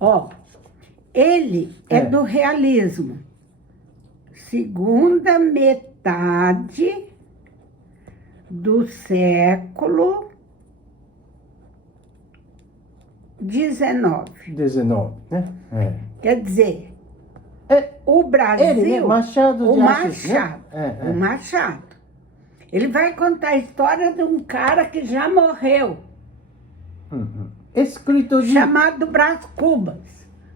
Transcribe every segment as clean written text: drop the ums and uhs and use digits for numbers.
Ó, ele é do realismo. Segunda metade do século XIX. 19, né? Quer dizer, É, o Brasil... ele, né? Machado de o Assis, Machado, né? o Machado. Ele vai contar a história de um cara que já morreu, Escrito de... chamado Brás Cubas.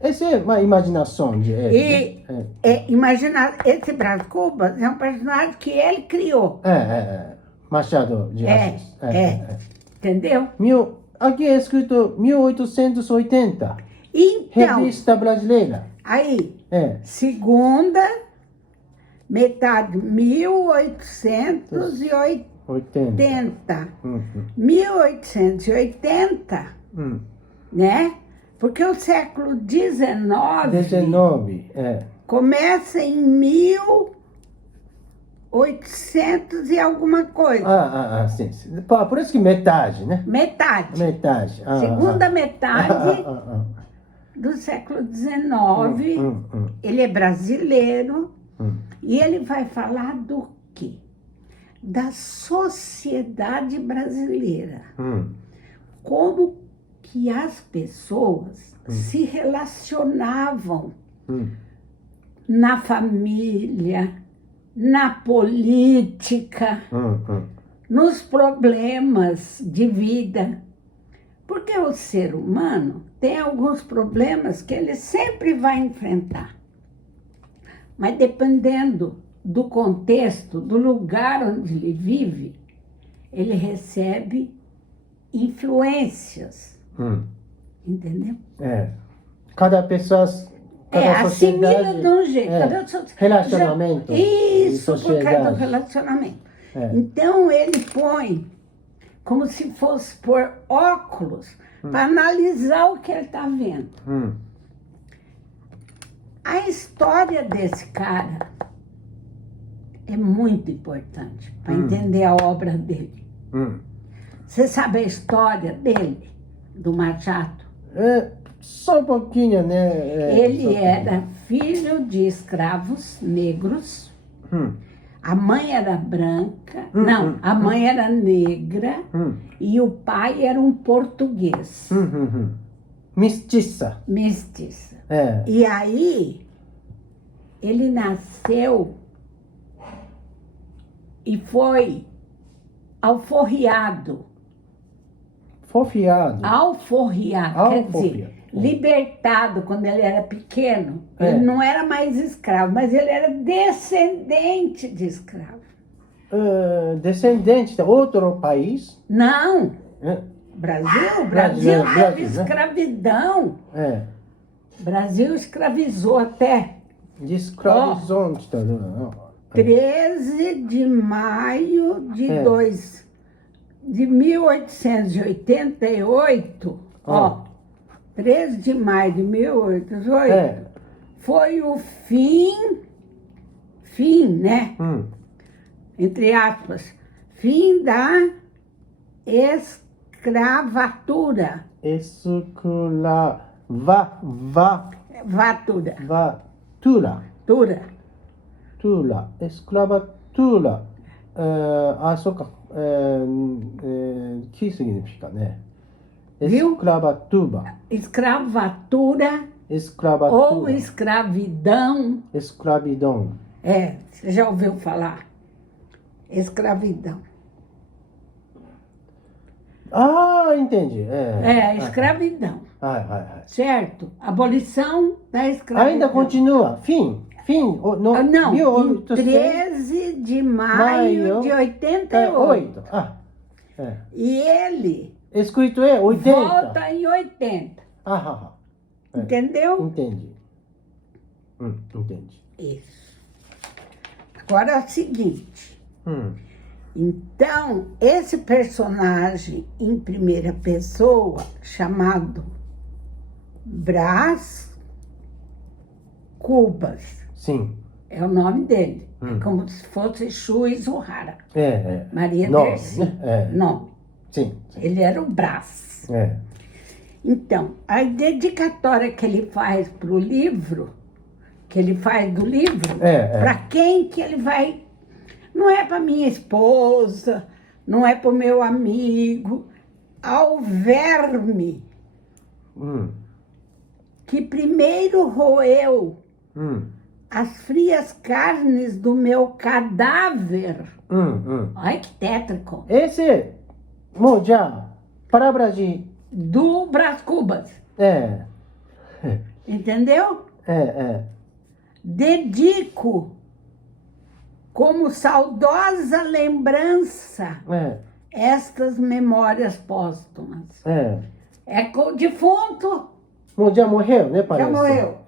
Essa é uma imaginação de ele, Imagina, esse Brás Cubas é um personagem que ele criou. Machado de Assis. Entendeu? Aqui é escrito 1880. Então, Revista Brasileira. aí, segunda metade, 1880. 1880, né? Porque o século XIX começa em 1800 e alguma coisa. Sim. Por isso que metade, né? Metade. Metade. Segunda metade do século XIX. Ele é brasileiro e ele vai falar do quê? Da sociedade brasileira. Como que as pessoas se relacionavam na família, na política, nos problemas de vida. Porque o ser humano tem alguns problemas que ele sempre vai enfrentar. Mas dependendo do contexto, do lugar onde ele vive, ele recebe influências. Entendeu? Cada pessoa... assimila de um jeito. Relacionamento. Isso, por causa do relacionamento. Então, ele põe como se fosse por óculos para analisar o que ele está vendo. A história desse cara é muito importante para entender a obra dele. Você sabe a história dele, do Machado? Só um pouquinho, né? Ele era filho de escravos negros. A mãe era branca. Não, a mãe era negra. E o pai era um português. Mestiça. Mestiça. E aí, ele nasceu e foi alforriado. Alforriado, quer dizer, libertado quando ele era pequeno. Ele não era mais escravo, mas ele era descendente de escravo. Descendente de outro país? Não. Brasil teve escravidão. Brasil escravizou até. De escravizou. 13 de maio de 1888, 13 de maio de 1888, foi o fim, né? Entre aspas, fim da escravatura. Escravatura. Que significa, né? Escravatura. Ou escravidão. Escravidão. Você já ouviu falar? Escravidão. Entendi. Escravidão. Certo? Abolição da escravidão. Ainda continua. Fim. Não, 13 de maio de 88. E ele... Escrito 80. Volta em 80. Entendeu? Entendi. Isso. Agora é o seguinte. Então, esse personagem em primeira pessoa, chamado Brás Cubas. Sim. É o nome dele. É como se fosse Shui Zuhara. Maria Nome, Dercy. né? Nome. Sim. Ele era o Brás. Então, a dedicatória que ele faz para o livro, que ele faz do livro, para quem que ele vai... Não é para minha esposa, não é para o meu amigo, ao verme que primeiro roeu as frias carnes do meu cadáver. Olha que tétrico. Esse, já, palavra de... Do Brás Cubas. Entendeu? Dedico como saudosa lembrança estas memórias póstumas. É com o defunto. Já morreu, né, parece? Já morreu.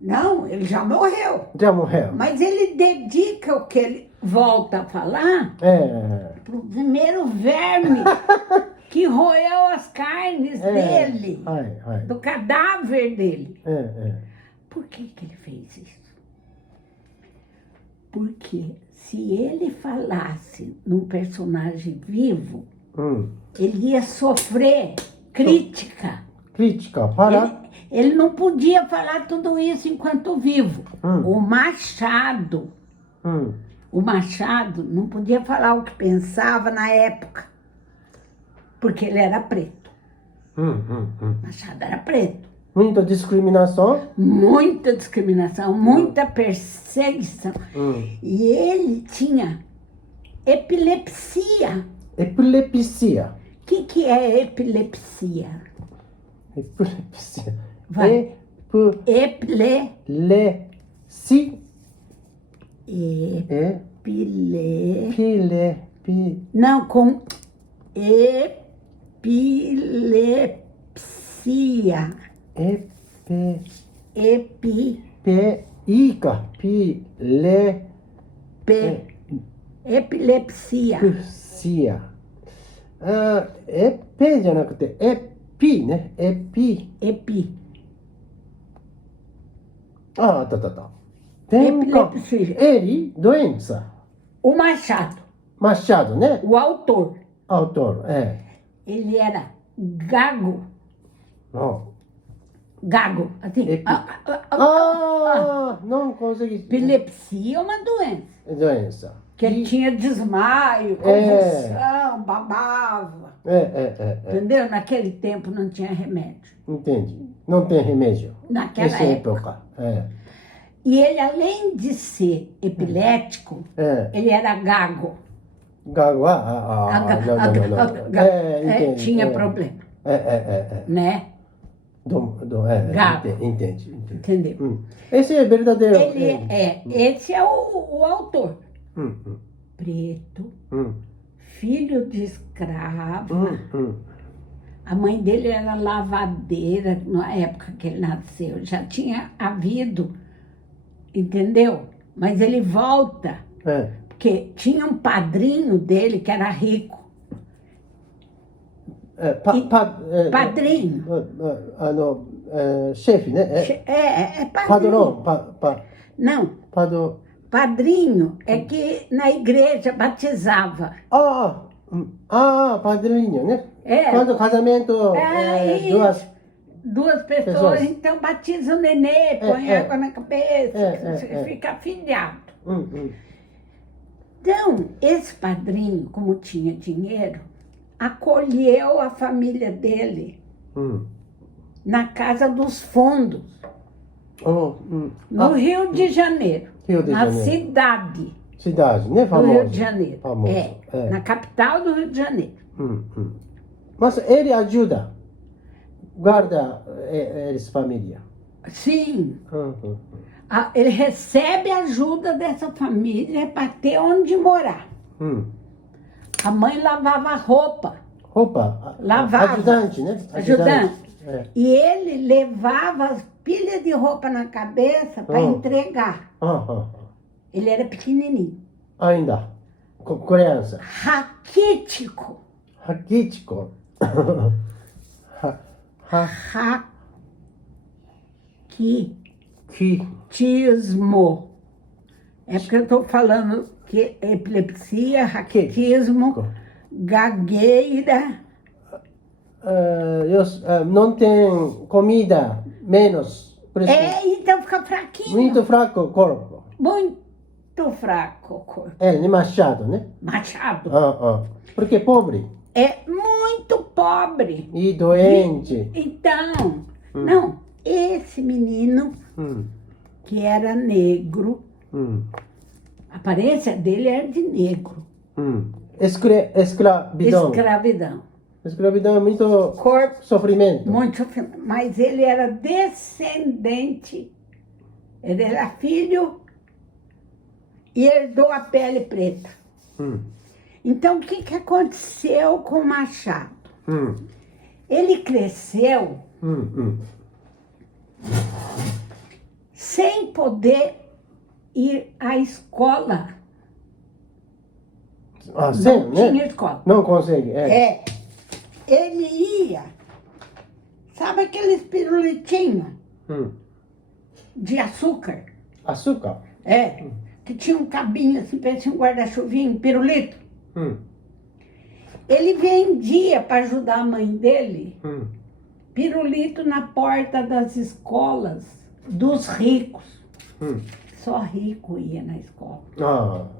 Não, ele já morreu. Já morreu. Mas ele dedica o que ele volta a falar para o primeiro verme que roeu as carnes dele, do cadáver dele. Por que que ele fez isso? Porque se ele falasse num personagem vivo, ele ia sofrer crítica. Crítica para... Ele não podia falar tudo isso enquanto vivo. O Machado não podia falar o que pensava na época, porque ele era preto. Machado era preto. Muita discriminação? Muita discriminação, muita perseguição. E ele tinha epilepsia. Epilepsia. O que é epilepsia? Epilepsia. Vai. Não, com epilepsia. Epilepsia. EP じゃなくて、エピね。Epi. あった。Epilepsia. Doença. O Machado, né? o autor, Autor, ele era gago. Gago, assim. Não consegui. Epilepsia é uma doença. Que ele tinha desmaio, convulsão, babava. Entendeu? Naquele tempo não tinha remédio. Entendi. Não tem remédio. Naquela época. E ele, além de ser epilético, ele era gago. Gago? Não. Tinha problema. Né? Gago. Entendi. Entendeu? Esse é verdadeiro. Esse é o autor. Preto, filho de escrava. A mãe dele era lavadeira na época que ele nasceu. Já tinha havido, entendeu? Mas ele volta, porque tinha um padrinho dele que era rico. Padrinho. Chefe, né? Padrinho. Padrão. Não. Padrinho é que na igreja batizava. Padrinho, né? Quando casamento, duas pessoas, então batiza o nenê, põe água na cabeça, fica afilhado. Então, esse padrinho, como tinha dinheiro, acolheu a família dele na Casa dos Fundos, no Rio de Janeiro, na cidade. Cidade, né? Famoso. Do Rio de Janeiro. Famoso. Na capital do Rio de Janeiro. Mas ele ajuda, guarda eles família. Sim. Ele recebe ajuda dessa família para ter onde morar. A mãe lavava roupa. Lavava. Ajudante, né? Ajudante. E ele levava as pilhas de roupa na cabeça para entregar. Ele era pequenininho. Ainda. Criança. Raquítico. Raquitismo. É porque eu estou falando que epilepsia, raquitismo, gagueira. não tem comida, menos. Por isso, Então fica fraquinho. muito fraco o corpo. Muito fraco o corpo. Machado, né? Machado. Porque pobre. É muito pobre. E doente. Então, não, esse menino, que era negro, a aparência dele era de negro. Escravidão. Escravidão. Escravidão é muito Corpo, sofrimento. muito sofrimento. Mas ele era descendente, ele era filho e herdou a pele preta. Então, o que aconteceu com o Machado? Ele cresceu sem poder ir à escola. Sim, Não né? tinha escola. Não consegue. Ele ia, sabe aqueles pirulitinhos de açúcar? Açúcar? Que tinha um cabinho assim, parecia um guarda-chuvinho, pirulito. Ele vendia para ajudar a mãe dele pirulito na porta das escolas dos ricos. Só rico ia na escola.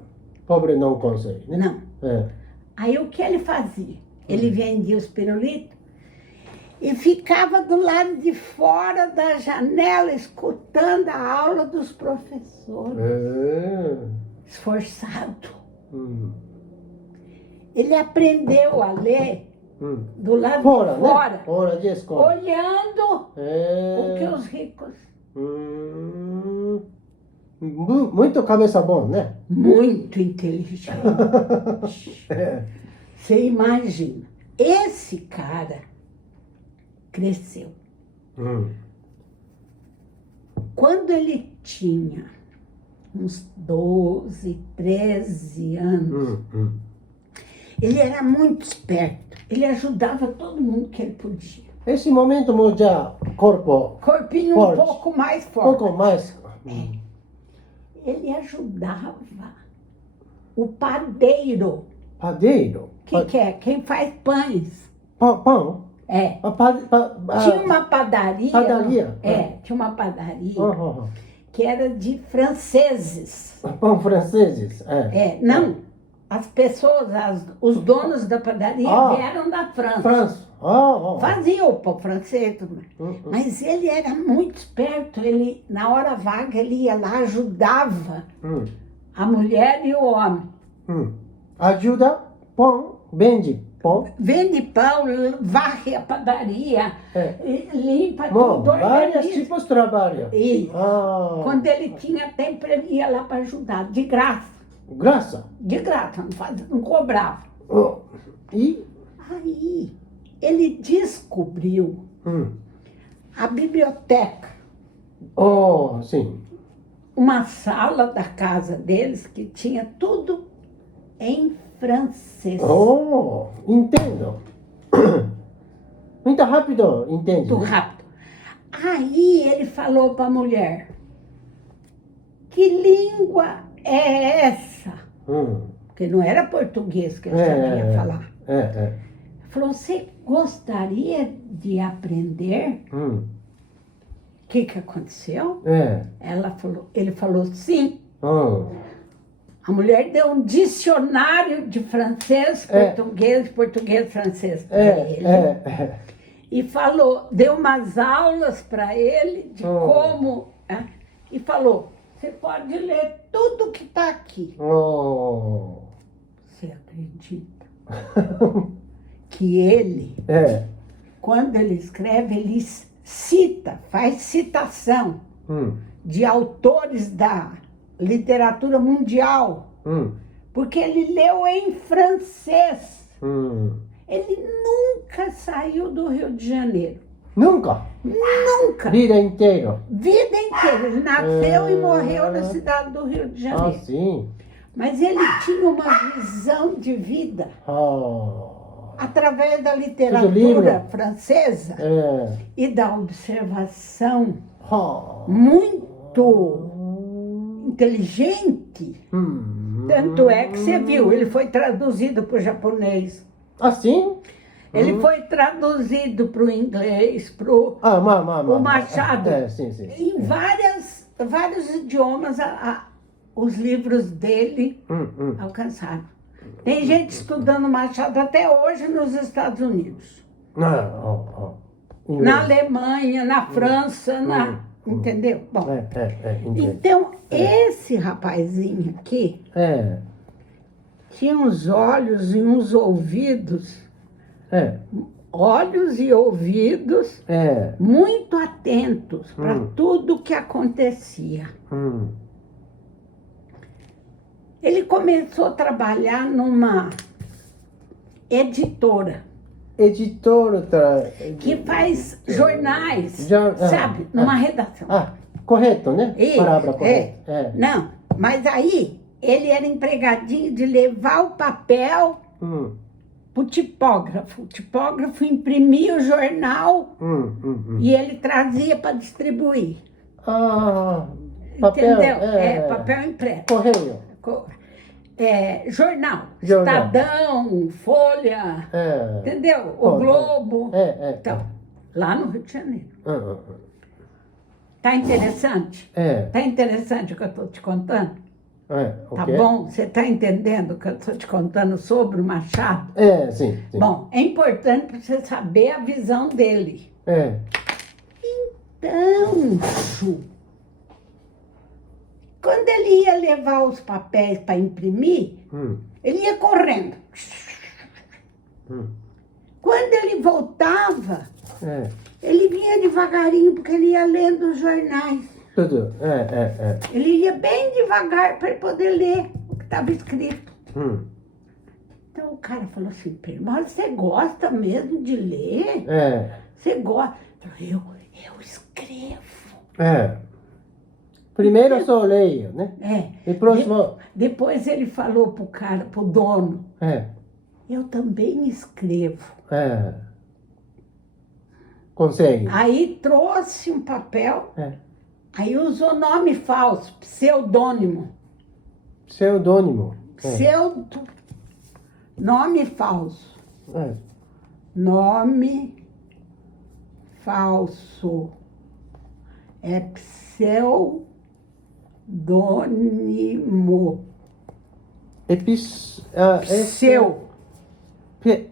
Pobre não consegue, né? Não. Aí o que ele fazia? Ele vendia os pirulitos e ficava do lado de fora da janela escutando a aula dos professores. Esforçado. Ele aprendeu a ler do lado de fora, né? Fora de escola. olhando o que os ricos... Muito cabeça bom, né? Muito inteligente. Você imagina, esse cara cresceu. Quando ele tinha uns 12, 13 anos, ele era muito esperto. Ele ajudava todo mundo que ele podia. Esse momento muda corpo. Corpinho forte. Um pouco mais forte. Pouco mais. Ele ajudava o padeiro. Padeiro? O que é? Quem faz pães. Pão? Tinha uma padaria. Padaria? Tinha uma padaria que era de franceses. Pão franceses? Não. As pessoas, os donos da padaria vieram da França. Fazia o pão francês, mas ele era muito esperto. Ele, na hora vaga, ele ia lá, ajudava a mulher e o homem. Ajuda, pão, vende pão. Vende pão, varre a padaria, limpa tudo. Vários tipos de trabalho. Quando ele tinha tempo, ele ia lá para ajudar, de graça. Graça? De graça, não cobrava. E? Aí, ele descobriu a biblioteca. Sim. Uma sala da casa deles que tinha tudo em francês. Entendo. Muito rápido, entende? Muito rápido. Aí ele falou para a mulher, que língua é essa? Porque não era português que ele sabia falar. Falou, você gostaria de aprender? O que aconteceu? Ele falou sim. A mulher deu um dicionário de francês, português, francês para ele. E falou, deu umas aulas para ele de como... e falou, você pode ler tudo que está aqui. Você acredita? Que ele, quando ele escreve, ele cita, faz citação de autores da literatura mundial, porque ele leu em francês. Ele nunca saiu do Rio de Janeiro. Nunca? Nunca. Vida inteira? Vida inteira. Ele nasceu e morreu na cidade do Rio de Janeiro. Sim. Mas ele tinha uma visão de vida através da literatura francesa e da observação muito inteligente. Tanto é que você viu, ele foi traduzido para o japonês. Sim? Ele foi traduzido para o inglês, para o Machado. Sim. Em vários idiomas, os livros dele alcançaram. Tem gente estudando Machado até hoje nos Estados Unidos. Na Alemanha, na França, entendeu? Bom, então, esse rapazinho aqui tinha uns olhos e uns ouvidos, olhos e ouvidos muito atentos para tudo que acontecia. Ele começou a trabalhar numa editora. Que faz jornais, sabe? Numa redação. Correto, né? Palavra correta. Não, mas aí ele era empregadinho de levar o papel pro tipógrafo. O tipógrafo imprimia o jornal e ele trazia para distribuir. Papel, entendeu? Papel impresso. Correio. Jornal. Estadão, Folha, entendeu? O Globo. Então, lá no Rio de Janeiro. Tá interessante? Tá interessante o que eu estou te contando? Tá bom? Você está entendendo o que eu estou te contando sobre o Machado? Sim. Bom, é importante para você saber a visão dele. Então, Chu, quando ele ia levar os papéis para imprimir, ele ia correndo. Quando ele voltava, ele vinha devagarinho, porque ele ia lendo os jornais. Tudo. Ele ia bem devagar para ele poder ler o que estava escrito. Então o cara falou assim, mas você gosta mesmo de ler? Você gosta? Eu escrevo. Primeiro eu só leio, né? E próximo... Depois ele falou pro dono, eu também escrevo. Consegue. Aí trouxe um papel, aí usou nome falso, pseudônimo. Nome falso. Nome falso. É pseudônimo. Pseu. P-S-E-U.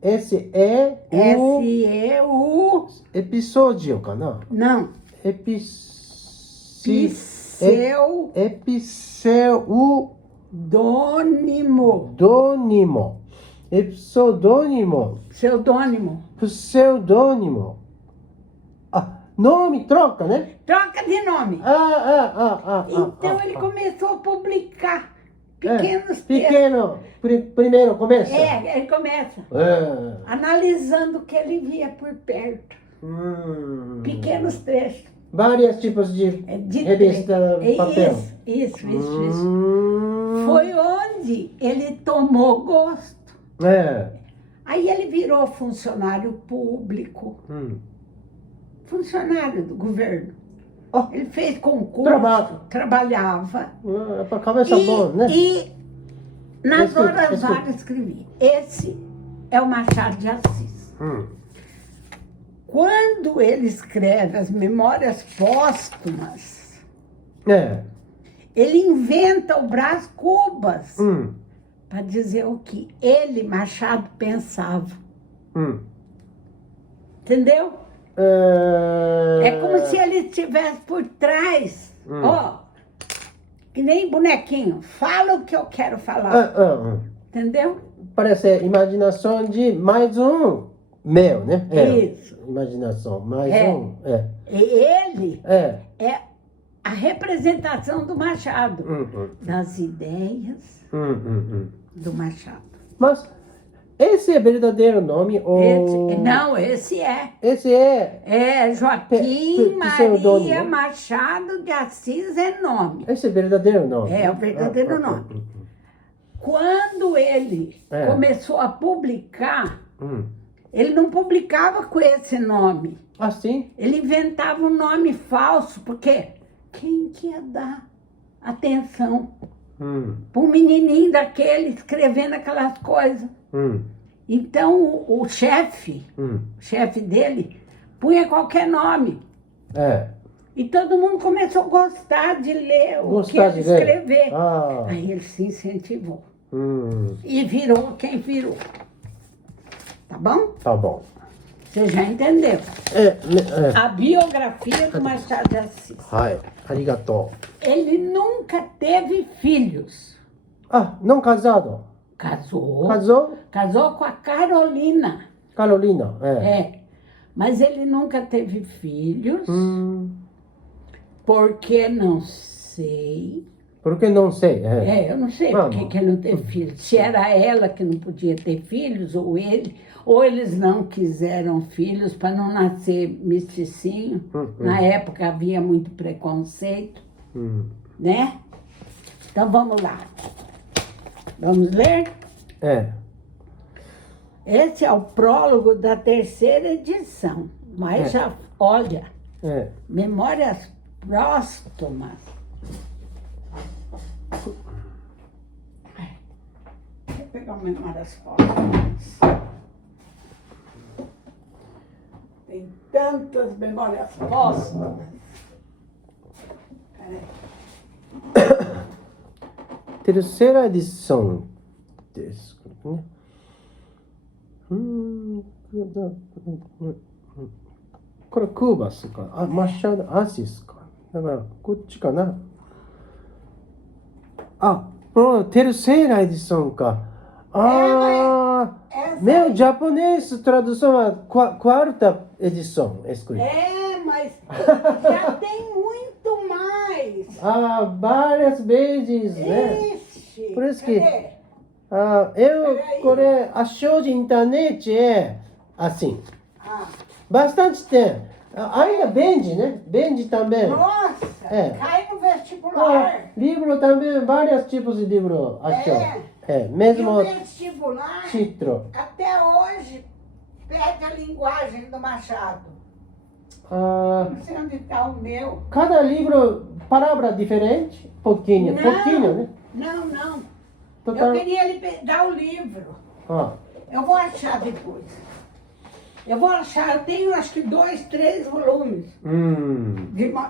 S-E-U. Episódio,かな? Não. Pseudônimo. Pseudônimo. Nome troca, né? Troca de nome. Então ele começou a publicar pequenos textos. Primeiro começa? Ele começa. Analisando o que ele via por perto. Pequenos trechos. Vários tipos de revista papel. Isso. Foi onde ele tomou gosto. Aí ele virou funcionário público. Funcionário do governo. Ele fez concurso, trabalhava. Para cabeça boa, né? E nas horas vagas escrevia. Esse é o Machado de Assis. Quando ele escreve as Memórias Póstumas, ele inventa o Brás Cubas para dizer o que ele, Machado, pensava. Entendeu? É como se ele estivesse por trás. Que nem bonequinho. Fala o que eu quero falar. Entendeu? Parece imaginação de mais um meu, né? Isso. Imaginação, mais um. E ele é a representação do Machado. Das ideias do Machado. Mas esse é verdadeiro nome? Ou... Esse é. Esse é? É Joaquim Maria Machado de Assis é nome. Esse é verdadeiro nome? É o verdadeiro nome. Quando ele começou a publicar, ele não publicava com esse nome. Sim? Ele inventava um nome falso, porque quem que ia dar atenção Para um menininho daquele escrevendo aquelas coisas. Então o chefe dele, punha qualquer nome. E todo mundo começou a gostar de ler o que ele escrever. Aí ele se incentivou. E virou quem virou. Tá bom? Tá bom. Você já entendeu. A biografia do Machado de Assis. Arigatou. Ele nunca teve filhos. Não casado. Casou. Casou? Casou com a Carolina. Carolina, Mas ele nunca teve filhos. Porque não sei. Porque não sei. Eu não sei porque que ele não teve filhos. Se era ela que não podia ter filhos, ou ele, ou eles não quiseram filhos para não nascer misticinho. Na época havia muito preconceito, né? Então vamos lá. Vamos ler? Esse é o prólogo da 3ª edição. Mas já, olha, Memórias Póstumas. Deixa eu pegar o Memórias Póstumas. Tem tantas Memórias Póstumas. Peraí. 3ª ediçãoですね。これクーバスか。マッシャド・アシスか。だからこっちかな。terceira ediçãoか。meu japonês tradução é quarta edição escrito. Mas já tem muito mais. Várias vezes, né? Ixi, Por isso que Peraí.これachou de internet é assim. Bastante tem. Ainda vende, né? Vende também. Nossa, cai no vestibular. Livro também, vários tipos de livro achou. Mesmo E o vestibular, título. até hoje, pede a linguagem do Machado. Não sei onde está o meu. Cada livro, palavra diferente, pouquinho, né? Não. Total. Eu queria lhe dar o livro. Eu vou achar depois. Eu tenho acho que 2, 3 volumes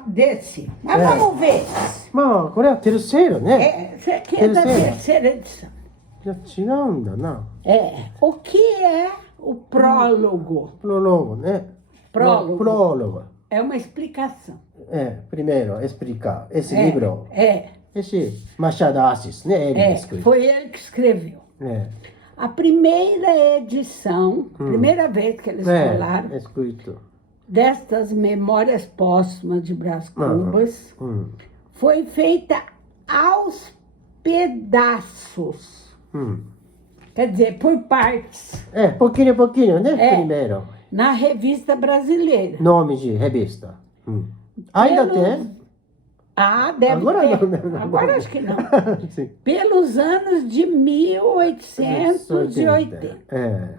desse. Mas vamos ver. これはterceiro, né? Esse aqui é da 3ª edição. 違うんだな。O que é o prólogo? Prólogo, né? Prólogo. Prólogo. É uma explicação. Primeiro, explicar. Esse livro. Esse Machado Assis, né? Ele escreveu. Foi ele que escreveu. A primeira edição, primeira vez que eles falaram destas Memórias Póstumas de Brás Cubas, foi feita aos pedaços. Quer dizer, por partes. Pouquinho, né? Primeiro. Na Revista Brasileira. Nome de revista. Ainda tem? Deve Agora ter. não. Agora acho que não. Sim. Pelos anos de 1880.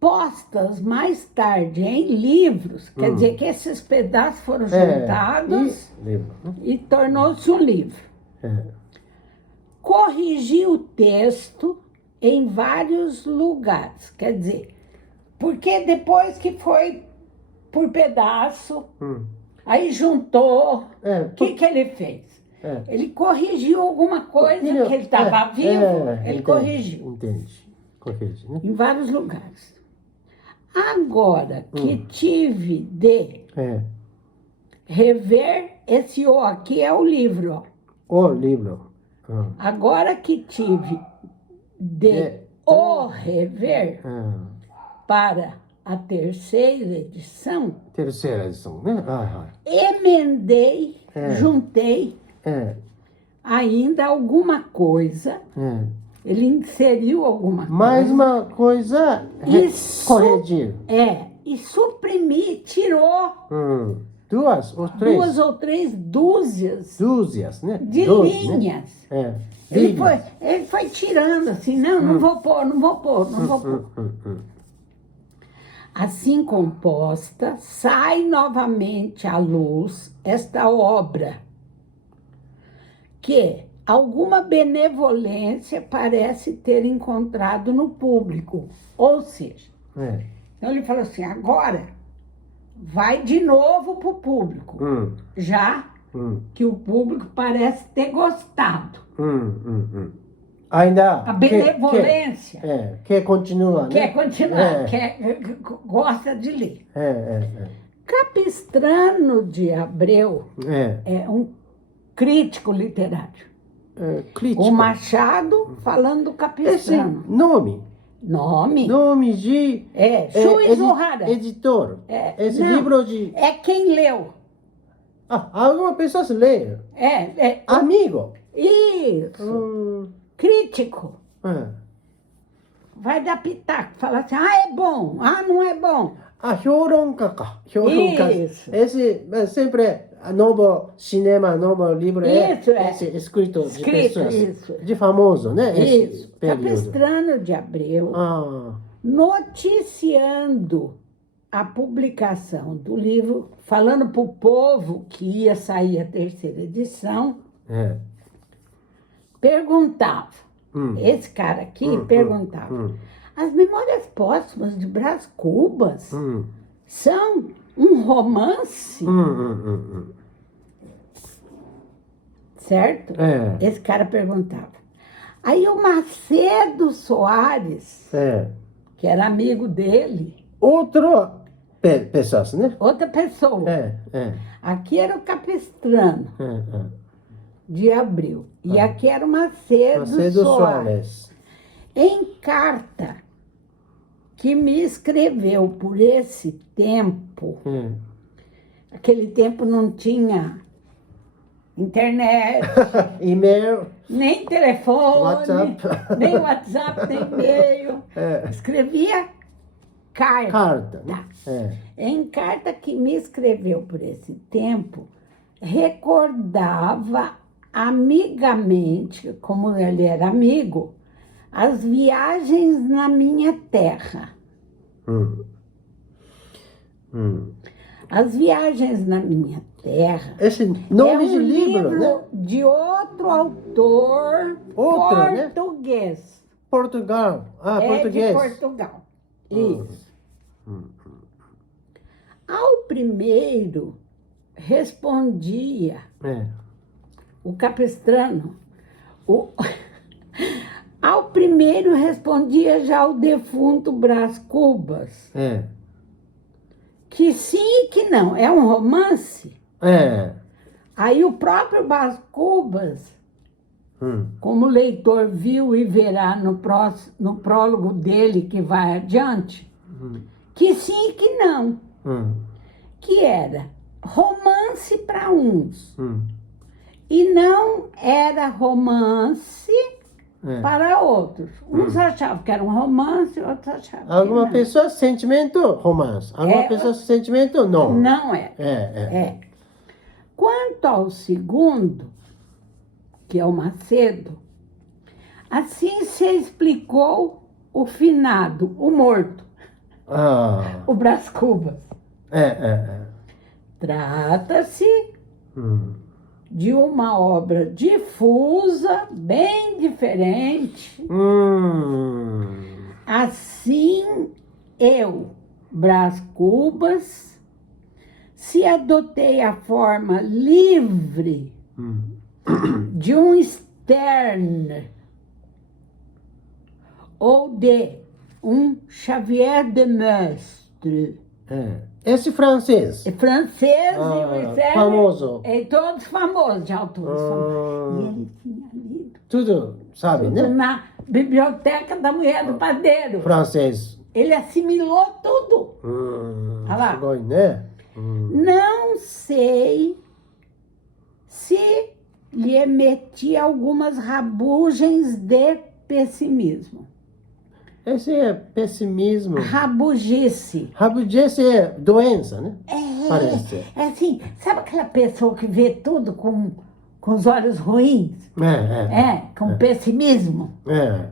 Postas mais tarde em livros, quer dizer que esses pedaços foram juntados e tornou-se um livro. Corrigiu o texto em vários lugares, quer dizer, porque depois que foi por pedaço, aí juntou, o que ele fez? Ele corrigiu alguma coisa que ele estava vivo, ele corrigiu. Entendi. Corrige, né? Em vários lugares. Agora que tive de rever, esse O aqui é o livro, ó. O livro. Agora que tive de o rever para a 3ª edição, né? emendei, juntei ainda alguma coisa, ele inseriu alguma coisa. Mais uma coisa, corrigir. E suprimi, tirou 2 ou 3? 2 ou 3 dúzias né? de linhas. Né? Ele foi tirando assim, não vou pôr. Assim composta, sai novamente à luz esta obra, que alguma benevolência parece ter encontrado no público. Ou seja, então ele falou assim, agora vai de novo para o público, já que o público parece ter gostado. Ainda A benevolência. quer continuar, Quer né? continuar, gosta de ler. Capistrano de Abreu é um crítico literário. Crítico. O Machado falando do Capistrano. Esse nome de Shuiz Ohara. editor. Esse não, livro de... É quem leu. Alguma pessoa se lê. Amigo. Isso. Crítico. Vai dar pitaco. Fala assim, é bom. Não é bom.評論家か. Isso. Esse sempre novo cinema, novo livro esse escrito de pessoas. Isso. De famoso, né? Isso. Capistrano de Abreu, noticiando a publicação do livro, falando para o povo que ia sair a terceira edição, perguntava, esse cara aqui perguntava, as Memórias Póstumas de Brás Cubas são um romance? Certo? Esse cara perguntava. Aí o Macedo Soares, que era amigo dele. Outra pessoa, né? Outra pessoa. Aqui era o Capistrano de Abreu. E aqui era o Macedo Soares. Em carta que me escreveu por esse tempo, aquele tempo não tinha internet, e-mail, nem telefone, WhatsApp, nem WhatsApp, nem e-mail. Escrevia carta. Em carta que me escreveu por esse tempo, recordava amigamente, como ele era amigo, as viagens na minha terra. As viagens na minha terra. Esse nome de livro, né? De outro autor português. Né? Portugal. Português. De Portugal. Isso. Ao primeiro respondia o Capistrano. Ao primeiro respondia já o defunto Brás Cubas. Que sim e que não. É um romance? Aí o próprio Brás Cubas, como o leitor viu e verá no prólogo dele que vai adiante, que sim e que não. Que era romance para uns. E não era romance para outros. Uns achavam que era um romance, outros achavam que não. Alguma pessoa, sentimento, romance. Alguma pessoa, sentimento, não. Não é. Quanto ao segundo, que é o Macedo, assim se explicou o finado, o morto, o Brás Cubas. Trata-se de uma obra difusa, bem diferente. Assim, eu, Brás Cubas, se adotei a forma livre de um Sterne ou de um Xavier de Maistre. Esse francês. Francês e Sterne. Famoso. Todos famosos, de autores famosos. E ele tinha lido. Tudo, sabe, né? Na biblioteca da mulher do padeiro. Francês. Ele assimilou tudo. Olha lá. Sugoi, né? Não sei se lhe meti algumas rabugens de pessimismo. Esse é pessimismo. Rabugice. Rabugice é doença, né? Parece. É assim, sabe aquela pessoa que vê tudo com os olhos ruins? Com pessimismo.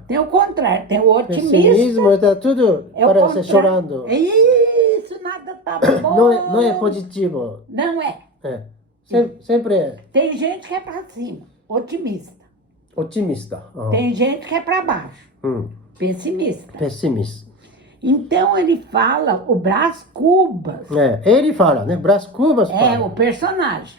Tem o contrário, tem o otimismo. Pessimismo, está tudo parece chorando. Isso, nada tá bom. Não é positivo. Não é. Sempre é. Tem gente que é pra cima. otimista. Otimista. Tem gente que é para baixo, pessimista. Pessimista. Então ele fala o Brás Cubas. Ele fala, né? Brás Cubas fala. É o personagem.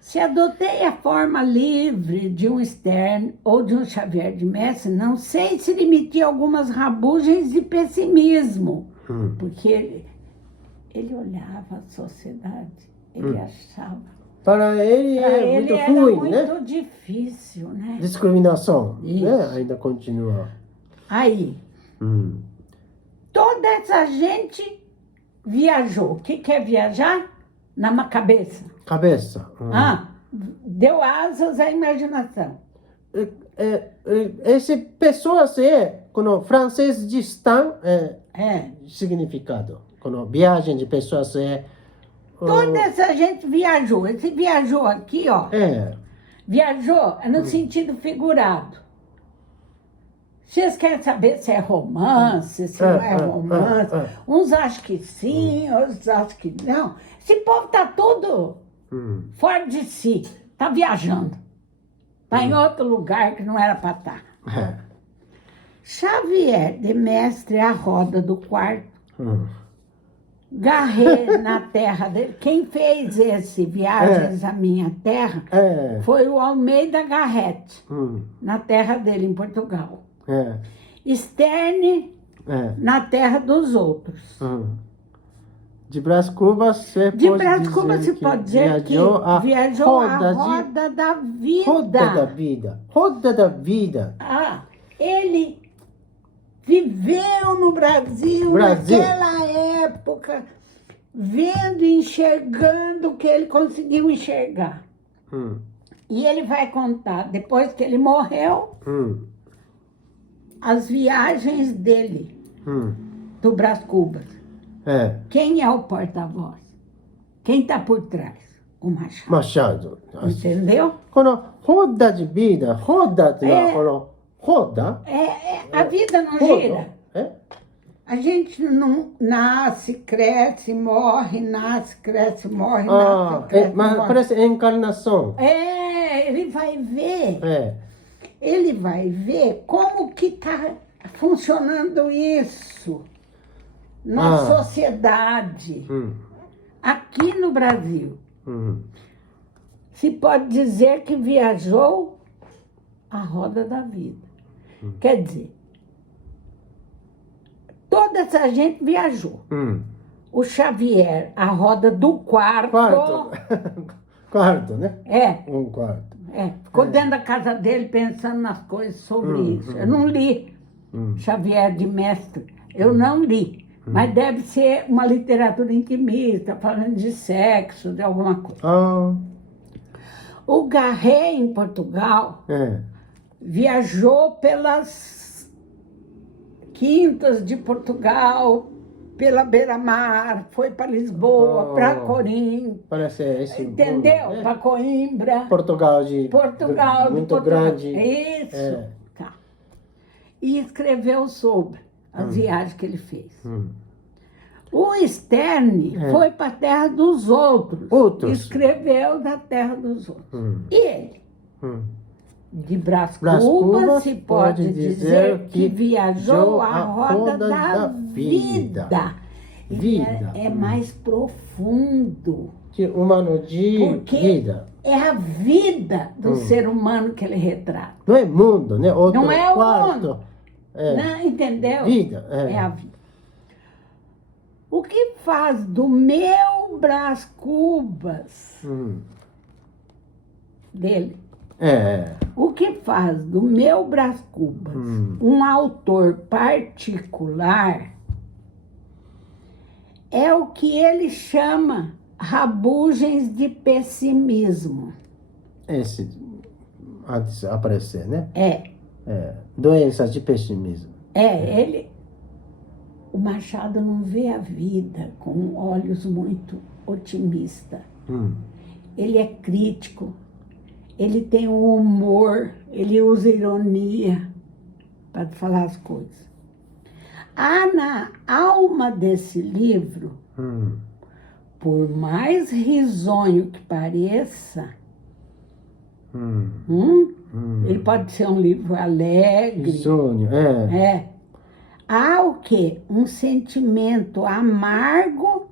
Se adotei a forma livre de um Stern ou de um Xavier de Mestre, não sei se limite algumas rabugens de pessimismo. Porque ele olhava a sociedade, ele achava. Para ele muito era ruim, né? muito difícil, né? Discriminação, Isso. né? Ainda continua. Aí, toda essa gente viajou. O que é viajar? Na cabeça. Cabeça. Deu asas à imaginação. Esse pessoas quando francês distante significado. Quando viagem de pessoas Toda essa gente viajou. Esse viajou aqui, ó. Viajou no sentido figurado. Vocês querem saber se é romance, se não é romance? Uns acham que sim, outros acham que não. Esse povo tá tudo fora de si. Tá viajando. Tá em outro lugar que não era para estar. Xavier de Mestre à roda do quarto. Garré na terra dele. Quem fez esse Viagens à Minha Terra foi o Almeida Garrett, na terra dele, em Portugal. Stern, na terra dos outros. De Brás Cubas, você pode dizer que viajou a roda da vida. Roda da vida. Roda da vida. Ele viveu no Brasil naquela época, vendo e enxergando o que ele conseguiu enxergar. E ele vai contar, depois que ele morreu, as viagens dele, do Brás Cubas. Quem é o porta-voz? Quem está por trás? O Machado. Machado. Entendeu? Quando roda de vida, roda, roda. A vida não gira. A gente não nasce, cresce, morre, nasce, cresce, morre, nasce, cresce, mas morre. parece encarnação. Ele vai ver. Ele vai ver como que está funcionando isso na sociedade, aqui no Brasil. Se pode dizer que viajou a roda da vida. Quer dizer, toda essa gente viajou. O Xavier, a roda do quarto. Quarto, né? Um quarto. Ficou dentro da casa dele pensando nas coisas sobre isso. Eu não li Xavier de Mestre. Eu não li. Mas deve ser uma literatura intimista, falando de sexo, de alguma coisa. O Garré, em Portugal, viajou pelas quintas de Portugal, pela beira-mar, foi para Lisboa, para Coimbra. Parece esse. Entendeu? Para Coimbra. Portugal muito grande. Isso. Tá. E escreveu sobre as viagens que ele fez. O Stern foi para a terra dos outros. Escreveu da terra dos outros. E ele? De Brás Cubas se pode dizer que viajou a roda da vida. É mais profundo. Que humano de vida. É a vida do ser humano que ele retrata. Não é mundo, né? Outro não é quarto. O mundo. Não, entendeu? Vida. É a vida. O que faz do meu Brás Cubas dele? O que faz do meu Brás Cubas um autor particular é o que ele chama rabugens de pessimismo. Esse antes de aparecer, né? Doenças de pessimismo. O Machado não vê a vida com olhos muito otimistas. Ele é crítico, ele tem um humor, ele usa ironia para falar as coisas. Há na alma desse livro, por mais risonho que pareça, Ele pode ser um livro alegre. Sonho, É. Há o quê? Um sentimento amargo,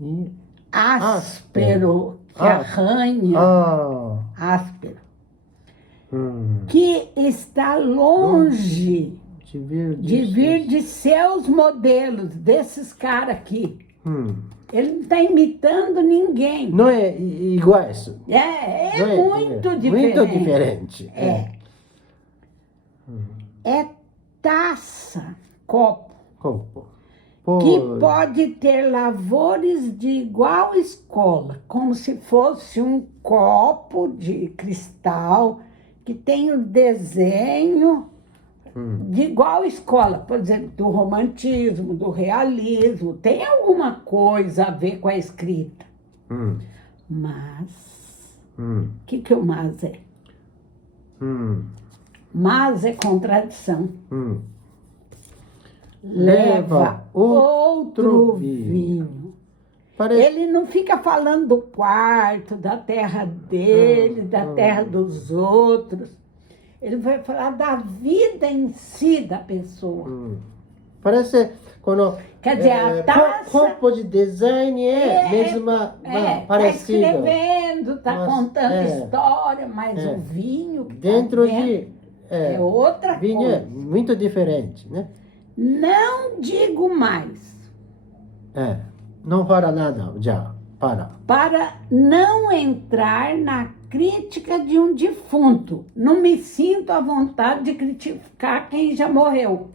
E... áspero, que arranha, áspero, que está longe de vir de seus modelos, desses caras aqui. Ele não está imitando ninguém. Não é igual isso. É muito diferente. Muito diferente. É taça, copo, Copo. que pode ter lavores de igual escola, como se fosse um copo de cristal que tem o desenho de igual escola, por exemplo, do romantismo, do realismo, tem alguma coisa a ver com a escrita. Mas, o que o mas é? Mas é contradição. Leva outro vinho. Ele não fica falando do quarto, da terra dele, da terra dos outros. Ele vai falar da vida em si da pessoa. Parece quando Quer dizer, a taça... corpo de design mesmo parecido. Está escrevendo, está contando história, mas o vinho que dentro tá de é outra vinho coisa. é muito diferente, né? Não digo mais. Não fala nada, já, Para não entrar na crítica de um defunto. Não me sinto à vontade de criticar quem já morreu.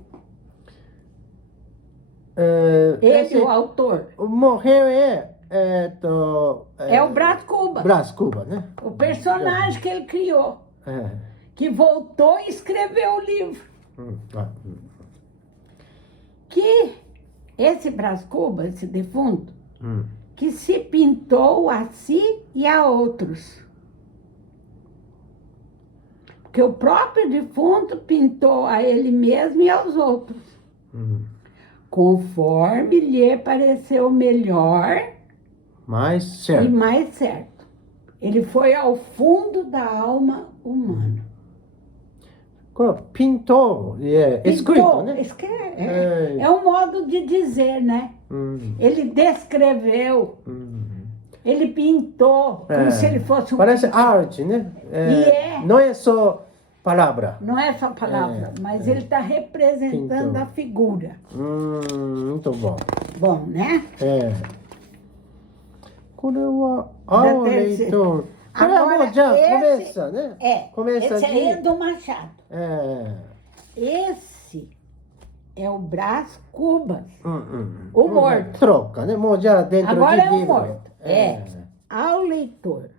Ele, o autor. Morreu É o Brás Cubas. Brás Cubas, né? O personagem que ele criou. Que voltou e escreveu o livro. Que esse Brás Cubas, esse defunto, que se pintou a si e a outros. Porque o próprio defunto pintou a ele mesmo e aos outros. Conforme lhe pareceu melhor mais certo. e mais certo. Ele foi ao fundo da alma humana. Pintou, escrito, né? É um modo de dizer, né? Ele descreveu, ele pintou, como se ele fosse um... Parece arte, né? Não é só palavra. Não é só palavra, mas ele está representando a figura. Muito bom. Bom, né? Leitor. Agora, já começa, né? Começa esse aí é do Machado. Esse é o Brás Cubas, o morto. Troca, né? Já dentro agora de é o livro. morto. Ao leitor.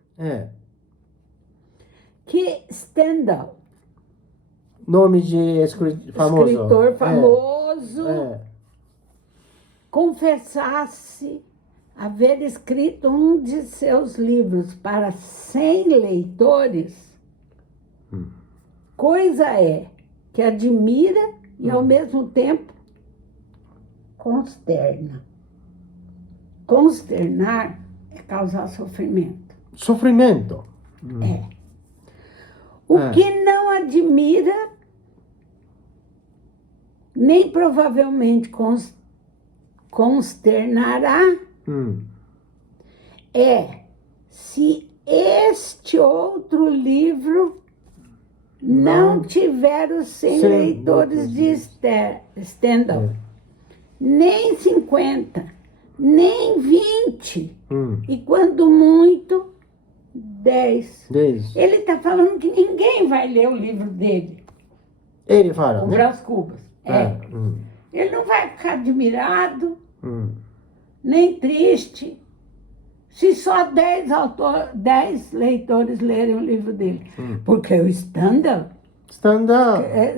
Que Stendhal, nome de escritor famoso, confessasse haver escrito um de seus livros para 100 leitores, coisa que admira e, ao mesmo tempo, consterna. Consternar é causar sofrimento. Sofrimento? O que não admira, nem provavelmente consternará, se este outro livro não tiver os 100 leitores de Stendhal, nem 50, nem 20, e quando muito, 10. Ele está falando que ninguém vai ler o livro dele. Ele fala, o né? Brás Cubas. Ele não vai ficar admirado, nem triste, se só 10 leitores lerem o livro dele. Porque o Stendhal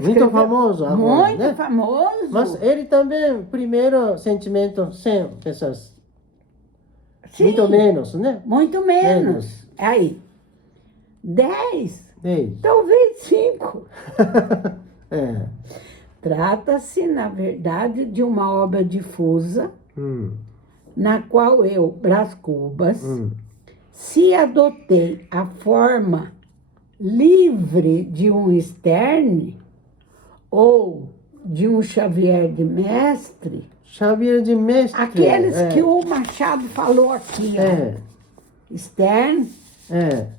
muito famoso agora, muito né? famoso. Mas ele também, primeiro sentimento, 100 pessoas. Sim, muito menos, né? Muito menos. Aí, 10, talvez 5. Trata-se, na verdade, de uma obra difusa, na qual eu, Brás Cubas, se adotei a forma livre de um Stern ou de um Xavier de Mestre, Xavier de Mestre. aqueles que o Machado falou aqui, ó. Stern,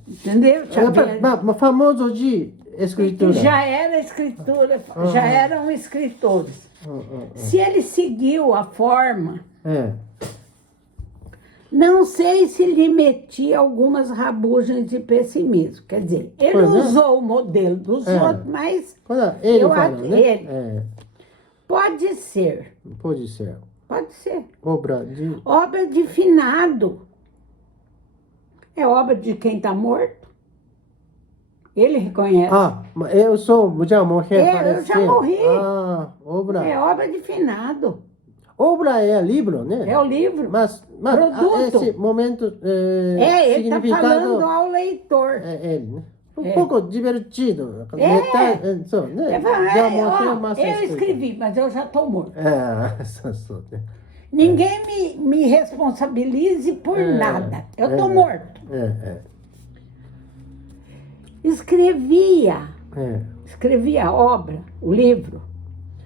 entendeu? Xavier, mas famoso de escritura. já era escritura, já eram escritores. Se ele seguiu a forma, não sei se lhe metia algumas rabugens de pessimismo. Quer dizer, ele usou o modelo dos outros, mas Ele eu fala, acho né? ele. Pode ser. Pode ser. Pode ser. Obra de... Obra de finado. É obra de quem está morto. Ele reconhece. Mas eu sou, já morri. Eu já morri. Obra. É obra de finado. Obra é livro, né? É o livro. Mas Produto. esse momento ele está significado falando ao leitor. é ele, né? Pouco divertido. Metade, só, né? Já morreu, mas eu escrevi, mas eu já estou morto. Só, né? Ninguém me responsabilize por nada. Eu estou morto. Escrevia a obra, o livro,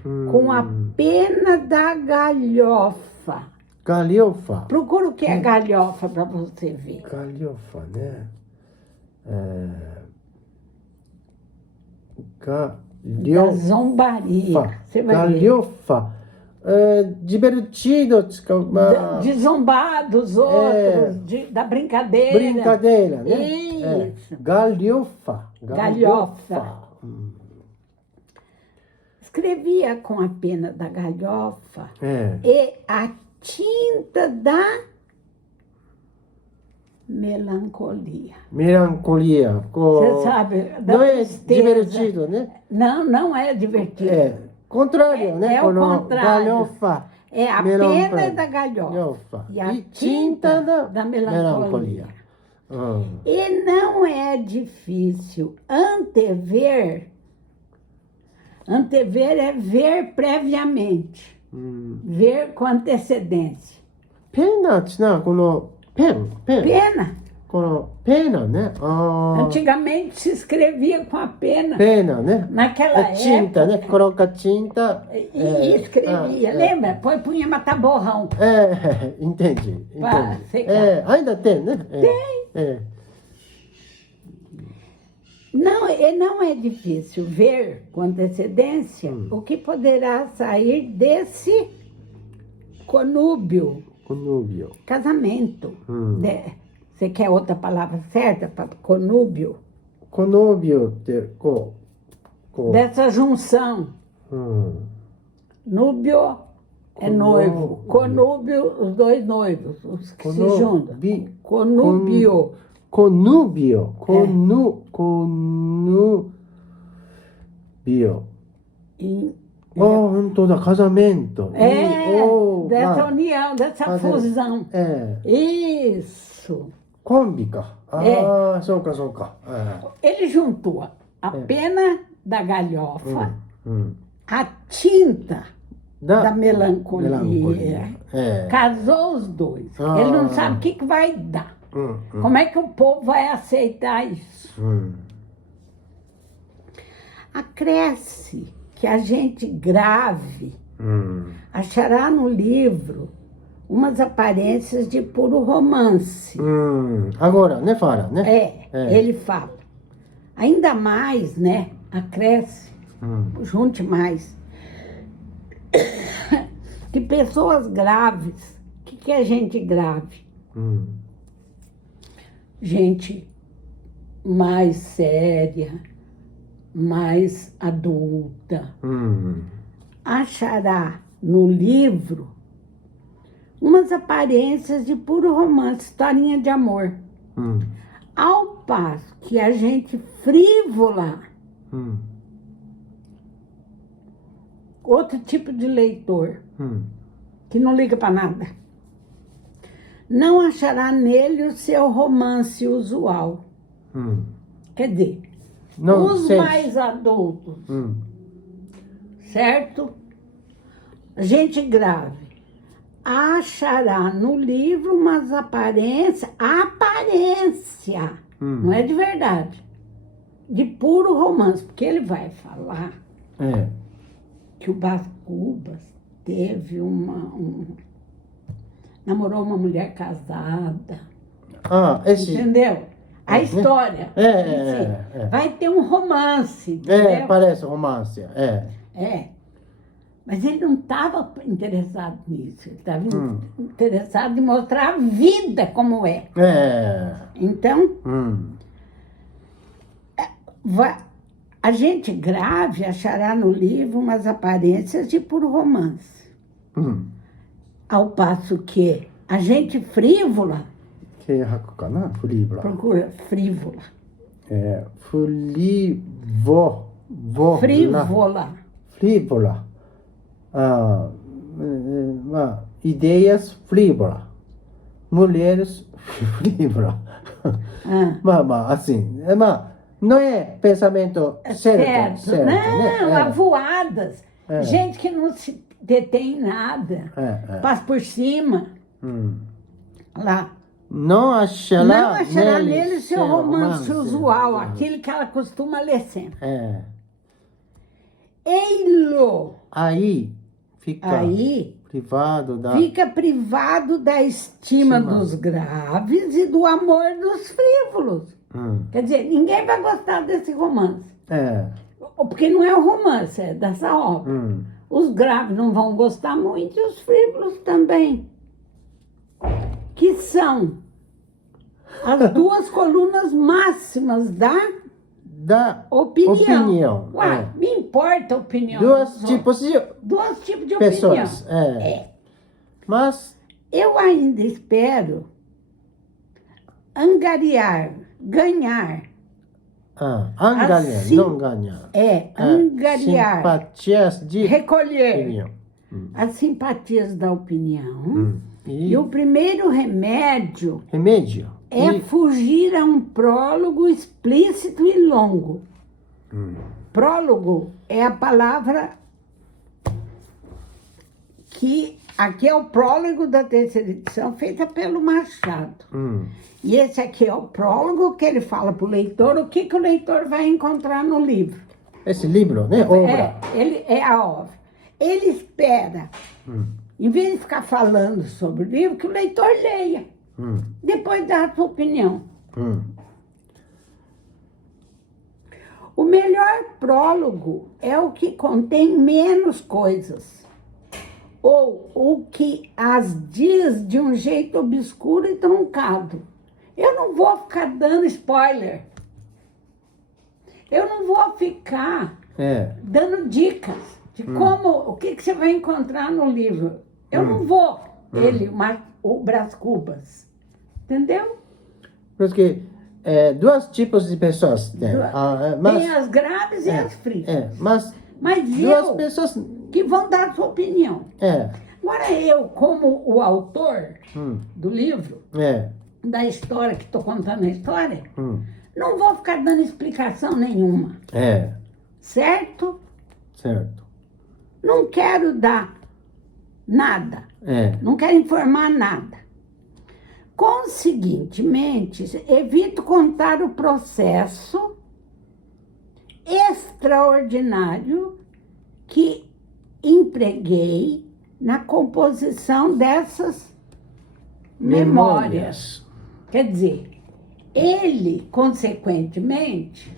com a pena da galhofa. Galhofa. Procura o que é galhofa para você ver. Galhofa, né? Da zombaria. Você vai ver. Galhofa. Divertido. De zombar dos outros, da brincadeira. Brincadeira, né? Isso. Galhofa. Galhofa. Escrevia com a pena da galhofa e a tinta da melancolia. Melancolia. Você sabe, da não tristeza. É divertido, né? Não é divertido. Contrário, né? É o contrário. Galhofa. É a pena da galhofa. E a tinta da melancolia. E não é difícil antever. Antever é ver previamente. Ver com antecedência. Pena, Pena. Pena, né? Antigamente se escrevia com a pena. Pena, né? Naquela época. Tinta, né? Coloca tinta. E escrevia. Lembra? Põe matar borrão. Entendi. Ainda tem, né? Tem. Não é difícil ver com antecedência o que poderá sair desse conúbio. Casamento. Você quer outra palavra certa para conúbio? Conúbio. Dessa junção. Núbio é noivo. Conúbio, os dois noivos, os que se juntam. Conúbio. Conúbio. Todo casamento. Dessa união, dessa fusão. Isso. Cômbica.そうか. Ele juntou a pena da galhofa, a tinta da melancolia. Casou os dois. Ele não sabe o que vai dar. Como é que o povo vai aceitar isso? Acresce que a gente grave, achará no livro umas aparências de puro romance. Agora, né, fala, né? Ele fala. Ainda mais, né, acresce, junte mais, que pessoas graves, o que é gente grave? Gente mais séria, mais adulta, achará no livro umas aparências de puro romance, historinha de amor. Ao passo que a gente frívola, outro tipo de leitor, que não liga para nada, não achará nele o seu romance usual. Quer dizer, os mais adultos, certo? Gente grave, achará no livro umas aparência, não é de verdade. de puro romance, porque ele vai falar É. que o Brás Cubas teve namorou uma mulher casada, Ah, esse. entendeu? A história em si. Vai ter um romance, entendeu? Parece romance. É. É. Mas ele não estava interessado nisso. Ele estava interessado em mostrar a vida como é. É. Então, Hum. a gente grave achará no livro umas aparências de puro romance. Ao passo que a gente frívola 軽薄かなフリーブラ。 procura frívola. フリーボラ。 Frívola. フリーボラ。まあ、ideias frívola. Mulheres frívola. Ah. Assim. Não é pensamento certo. Certo. né? Não, avoadas. Gente que não se detém em nada. Passa por cima. Lá. Não achará nele seu romance usual, aquilo que ela costuma ler sempre. Ei-lo. Aí fica privado da estima dos graves e do amor dos frívolos. Quer dizer, ninguém vai gostar desse romance. Porque não é o romance, é dessa obra. Os graves não vão gostar muito e os frívolos também. Que são as duas colunas máximas da opinião. Uai, me importa a opinião. Dois tipos de pessoas. opinião. Mas eu ainda espero ganhar. Angariar, não ganhar. Angariar. Simpatias de recolher opinião. as simpatias da opinião. E o primeiro remédio é fugir a um prólogo explícito e longo. Prólogo é a palavra que aqui é o prólogo da terceira edição, feita pelo Machado. E esse aqui é o prólogo que ele fala para o leitor o que o leitor vai encontrar no livro. Esse livro, né? Obra. Ele é a obra. Ele espera, em vez de ficar falando sobre o livro, que o leitor leia. Depois dá a sua opinião. O melhor prólogo é o que contém menos coisas. Ou o que as diz de um jeito obscuro e truncado. Eu não vou ficar dando spoiler. Eu não vou ficar dando dicas de o que você vai encontrar no livro. Eu não vou, o Brás Cubas. Entendeu? Porque dois tipos de pessoas tem. Tem as graves e as frias. Mas duas pessoas que vão dar sua opinião. Agora eu, como o autor do livro, da história, que estou contando a história, não vou ficar dando explicação nenhuma. Certo? Certo. Não quero dar nada. Não quero informar nada. Conseguintemente, evito contar o processo extraordinário que empreguei na composição dessas memórias. Quer dizer, ele, consequentemente,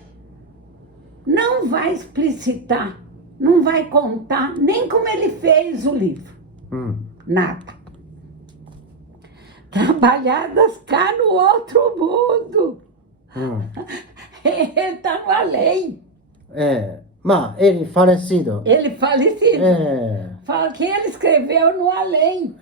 não vai explicitar, não vai contar nem como ele fez o livro. Nada. Trabalhadas cá no outro mundo. Ele está no além. Mas ele falecido. Ele falecido. Fala que ele escreveu no além.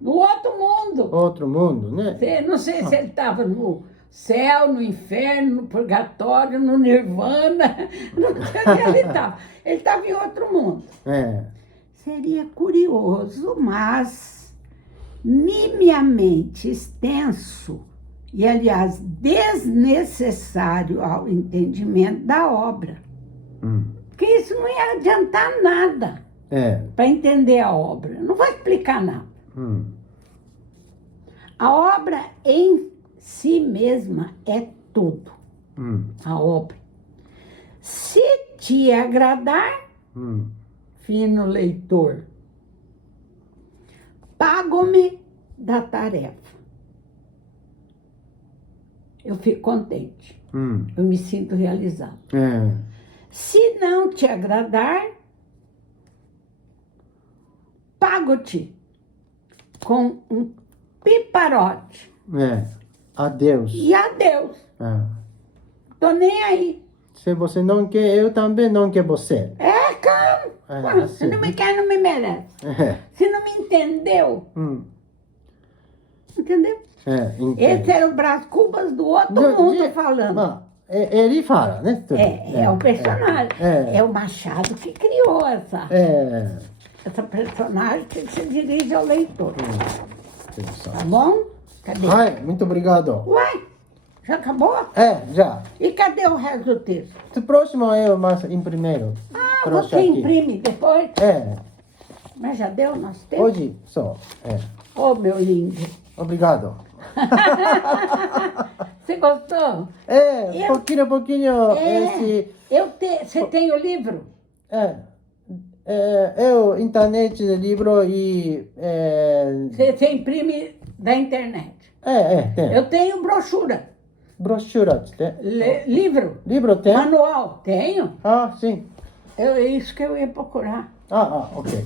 No outro mundo. Outro mundo, né? Não sei se ele estava no céu, no inferno, no purgatório, no nirvana. Não sei onde ele estava. Ele estava em outro mundo. Seria curioso, mas nimiamente extenso e, aliás, desnecessário ao entendimento da obra. Porque isso não ia adiantar nada para entender a obra. Eu não vou explicar nada. A obra em si mesma é tudo. A obra. Se te agradar, うん。 fino leitor, pago-me da tarefa. Eu fico contente, うん。 eu me sinto realizado. ええ。 Se não te agradar, pago-te com um piparote. ええ。Adeus. E adeus. あ Tô nem aí. Se você não quer, eu também não quero você. É, calma. É, Pô, assim. se não me quer, não me merece. え Se não me entendeu, え。うん。 entendeu? ええ。 Esse era o Brás Cubas do outro mundo falando. まあ、ele fala, né? Tudo. É o personagem. É. É o Machado que criou essa え personagem que se dirige ao leitor. え。 Tá bom? Cadê? はい、muito obrigado. Uai, já acabou? Já. E cadê o resto do texto? O próximo eu mais em primeiro. Ah, Trouxe você aqui. imprime depois? É, Mas já deu o nosso tempo? hoje só. É. Ô, meu lindo. Obrigado. Você gostou? É, Eu- pouquinho, É. esse... Você tem o livro? Eu, internet de livro e... Você imprime da internet? tem. Eu tenho brochura. Brochura, tem? Livro. Livro tem? Manual. Tenho. Ah, sim. É isso que eu ia procurar. Ok.